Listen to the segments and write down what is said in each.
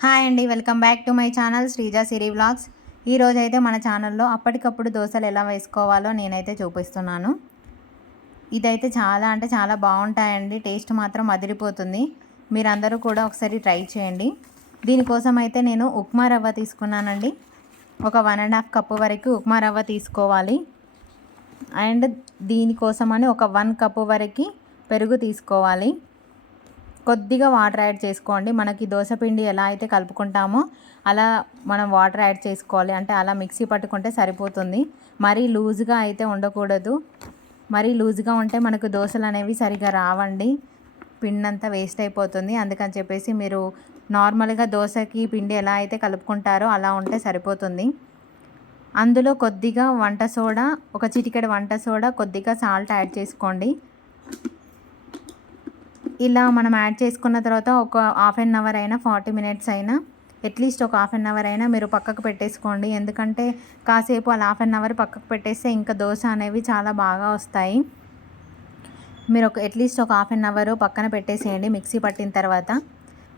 Hi అండి welcome back to my channel Sreeja Siri vlogs. ఈరోజు అయితే మన ఛానల్లో అప్పటికప్పుడు దోశలు ఎలా వేసుకోవాలో నేనైతే చూపిస్తున్నాను. ఇదైతే చాలా అంటే చాలా బాగుంటాయండి టేస్ట్ మాత్రం అదిరిపోతుంది. మీరందరూ కూడా ఒకసారి ట్రై చేయండి. దీనికోసం అయితే నేను ఉప్మా రవ్వ తీసుకున్నానండి. ఒక వన్ అండ్ హాఫ్ కప్పు వరకు ఉప్మా రవ్వ తీసుకోవాలి. అండ్ దీనికోసమని ఒక వన్ కప్పు వరకు పెరుగు తీసుకోవాలి. కొద్దిగా వాటర్ యాడ్ చేసుకోండి. మనకి దోశపిండి ఎలా అయితే కలుపుకుంటామో అలా మనం వాటర్ యాడ్ చేసుకోవాలి. అంటే అలా మిక్సీ పట్టుకుంటే సరిపోతుంది. మరీ లూజ్గా అయితే ఉండకూడదు. మరీ లూజ్గా ఉంటే మనకు దోశలు అనేవి సరిగా రావండి. పిండి అంతా వేస్ట్ అయిపోతుంది. అందుకని చెప్పేసి మీరు నార్మల్గా దోశకి పిండి ఎలా అయితే కలుపుకుంటారో అలా ఉంటే సరిపోతుంది. అందులో కొద్దిగా వంట సోడా ఒక చిటికెడ వంట సోడా కొద్దిగా సాల్ట్ యాడ్ చేసుకోండి. ఇలా మనం యాడ్ చేసుకున్న తర్వాత ఒక హాఫ్ అన్ అవర్ అయినా ఫార్టీ మినిట్స్ అయినా అట్లీస్ట్ ఒక హాఫ్ అన్ అవర్ అయినా మీరు పక్కకు పెట్టేసుకోండి. ఎందుకంటే కాసేపు అలా హాఫ్ అన్ అవర్ పక్కకు పెట్టేస్తే ఇంకా దోశ అనేవి చాలా బాగా వస్తాయి. మీరు ఒక అట్లీస్ట్ ఒక హాఫ్ అన్ అవర్ పక్కన పెట్టేసేయండి మిక్సీ పట్టిన తర్వాత.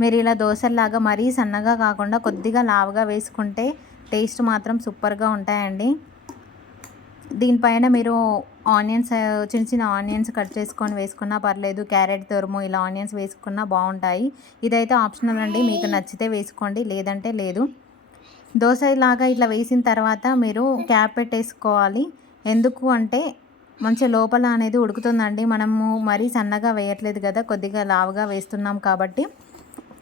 మీరు ఇలా దోశల్లాగా మరీ సన్నగా కాకుండా కొద్దిగా లావుగా వేసుకుంటే టేస్ట్ మాత్రం సూపర్గా ఉంటాయండి. దీనిపైన మీరు ఆనియన్స్ చిన్న చిన్న ఆనియన్స్ కట్ చేసుకొని వేసుకున్నా పర్లేదు క్యారెట్ తురుము ఇలా ఆనియన్స్ వేసుకున్నా బాగుంటాయి. ఇదైతే ఆప్షనల్ అండి మీకు నచ్చితే వేసుకోండి లేదంటే లేదు. దోశ లాగా ఇట్లా వేసిన తర్వాత మీరు క్యాప్ పెట్టేసుకోవాలి. ఎందుకు అంటే మంచి లోపల అనేది ఉడుకుతుందండి. మనము మరీ సన్నగా వేయట్లేదు కదా కొద్దిగా లావుగా వేస్తున్నాం కాబట్టి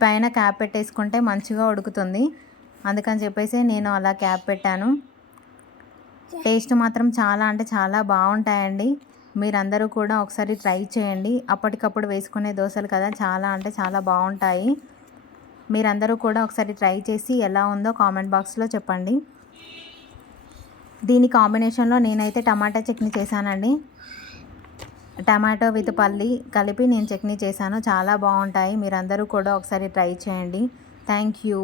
పైన క్యాప్ పెట్టేసుకుంటే మంచిగా ఉడుకుతుంది. అందుకని చెప్పేసి నేను అలా క్యాప్ పెట్టాను. టేస్ట్ మాత్రం చాలా అంటే చాలా బాగుంటాయండి. మీరందరూ కూడా ఒకసారి ట్రై చేయండి. అప్పటికప్పుడు వేసుకునే దోశలు కదా చాలా అంటే చాలా బాగుంటాయి. మీరందరూ కూడా ఒకసారి ట్రై చేసి ఎలా ఉందో కామెంట్ బాక్స్లో చెప్పండి. దీని కాంబినేషన్లో నేనైతే టమాటా చట్నీ చేశానండి. టమాటో విత్ పల్లి కలిపి నేను చట్నీ చేశాను. చాలా బాగుంటాయి. మీరందరూ కూడా ఒకసారి ట్రై చేయండి. Thank you.